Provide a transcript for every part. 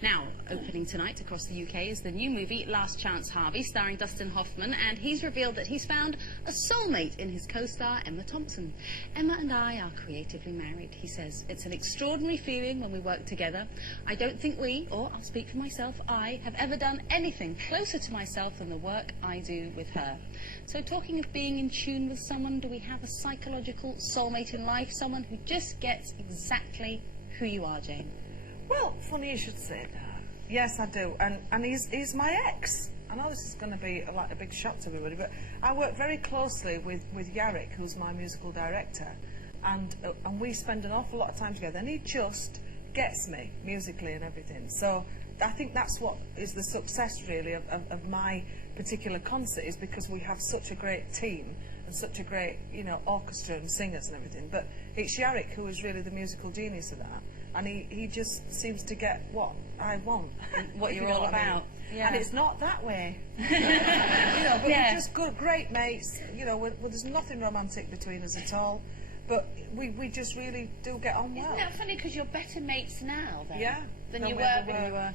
Now, opening tonight across the UK is the new movie Last Chance Harvey, starring Dustin Hoffman, and he's revealed that he's found a soulmate in his co-star Emma Thompson. Emma and I are creatively married, he says. It's an extraordinary feeling when we work together. I don't think we, or I'll speak for myself, I, have ever done anything closer to myself than the work I do with her. So talking of being in tune with someone, do we have a psychological soulmate in life? Someone who just gets exactly who you are, Jane? Well, funny you should say that. Yes, I do, and he's my ex. I know this is going to be like a big shock to everybody, but I work very closely with Yarrick, who's my musical director, and we spend an awful lot of time together, and he just gets me musically and everything. So I think that's what is the success really of my particular concert, is because we have such a great team and such a great, you know, orchestra and singers and everything. But it's Yarrick who is really the musical genius of that. And he just seems to get what I want. What you're all about. Yeah. And it's not that way. You know, but we're just good, great mates. You know, there's nothing romantic between us at all. But we just really do get on well. Isn't that funny, because you're better mates now than you were when you were...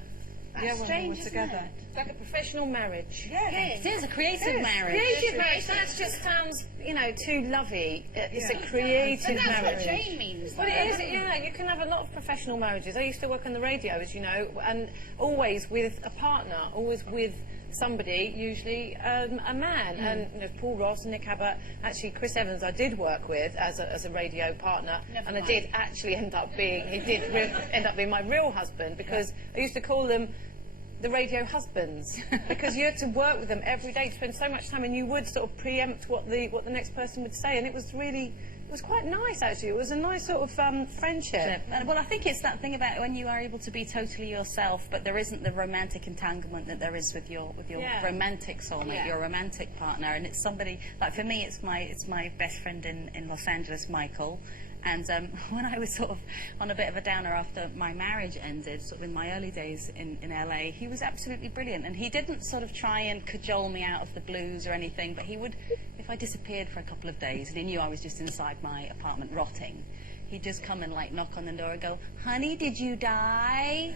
That's strange, when we were together. It's like a professional marriage. Yeah, it is a creative marriage. Creative marriage. That just sounds, you know, too lovey. It's a creative marriage. That's what Jane means. Well, it is. Yeah, you can have a lot of professional marriages. I used to work on the radio, as you know, and always with a partner, always with somebody, usually a man. And you know, Paul Ross and Nick Abbott, actually Chris Evans, I did work with as a radio partner, I did actually end up being my real husband, because I used to call them the radio husbands, because you had to work with them every day, to spend so much time, and you would sort of preempt what the next person would say, and it was quite nice, actually. It was a nice sort of friendship. Well, I think it's that thing about when you are able to be totally yourself, but there isn't the romantic entanglement that there is with your romantic soulmate, your romantic partner. And it's somebody, like for me, it's my best friend in Los Angeles, Michael. And when I was sort of on a bit of a downer after my marriage ended, sort of in my early days in LA, he was absolutely brilliant. And he didn't sort of try and cajole me out of the blues or anything, but he would, if I disappeared for a couple of days and he knew I was just inside my apartment rotting, he'd just come and like knock on the door and go, "Honey, did you die?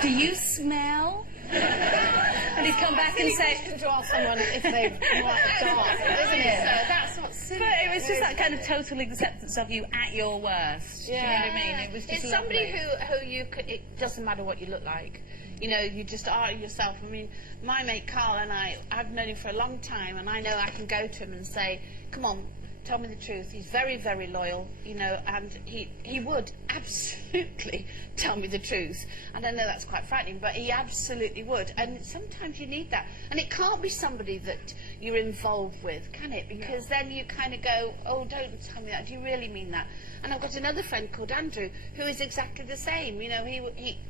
Do you smell?" And he'd come back and say, to ask someone if they might have died, isn't it? That's not silly. But it was just that kind of total acceptance of you at your worst. Yeah. Do you know what I mean? It was just it's lovely. somebody who you could, it doesn't matter what you look like. You know, you just are yourself. I mean, my mate Carl and I've known him for a long time, and I know I can go to him and say, "Come on, tell me the truth." He's very, very loyal, you know, and he would absolutely tell me the truth. And I know that's quite frightening, but he absolutely would. And sometimes you need that. And it can't be somebody that you're involved with, can it? Because then you kind of go, "Oh, don't tell me that. Do you really mean that?" And I've got another friend called Andrew who is exactly the same. You know,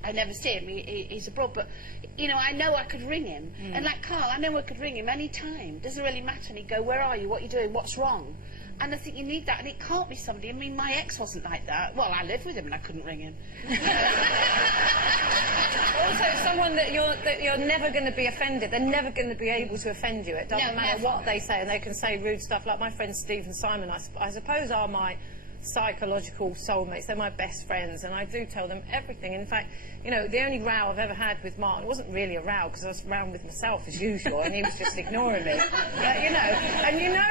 I never see him. He's abroad, but you know, I know I could ring him. And like Carl, I know I could ring him any time. Doesn't really matter. And he'd go, "Where are you? What are you doing? What's wrong?" And I think you need that, and it can't be somebody. I mean, my ex wasn't like that. Well, I lived with him and I couldn't ring him. Also, someone that you're never going to be offended. They're never going to be able to offend you. It doesn't matter what they say, and they can say rude stuff. Like my friend Steve and Simon, I suppose, are my psychological soulmates. They're my best friends, and I do tell them everything. In fact, you know, the only row I've ever had with Martin, it wasn't really a row, because I was round with myself as usual, and he was just ignoring me. But, you know, and you know,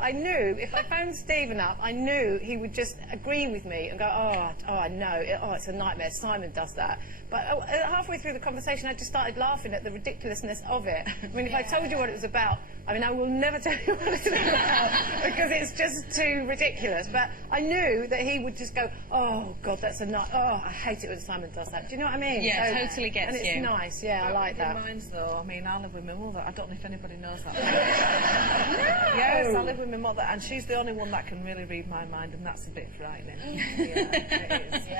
I knew if I phoned Stephen up, I knew he would just agree with me and go, oh, I know, it's a nightmare, Simon does that. But halfway through the conversation, I just started laughing at the ridiculousness of it. I mean, if I told you what it was about, I mean, I will never tell you what it's about, because it's just too ridiculous. But I knew that he would just go, "Oh, God, that's a night. Oh, I hate it when Simon does that." Do you know what I mean? Yeah, so, totally gets you. And it's nice, yeah, I like that. Mine's though, I mean, I live with my mother. I don't know if anybody knows that. No! Yes, I live with my mother, and she's the only one that can really read my mind, and that's a bit frightening. Yeah, it is. Yeah.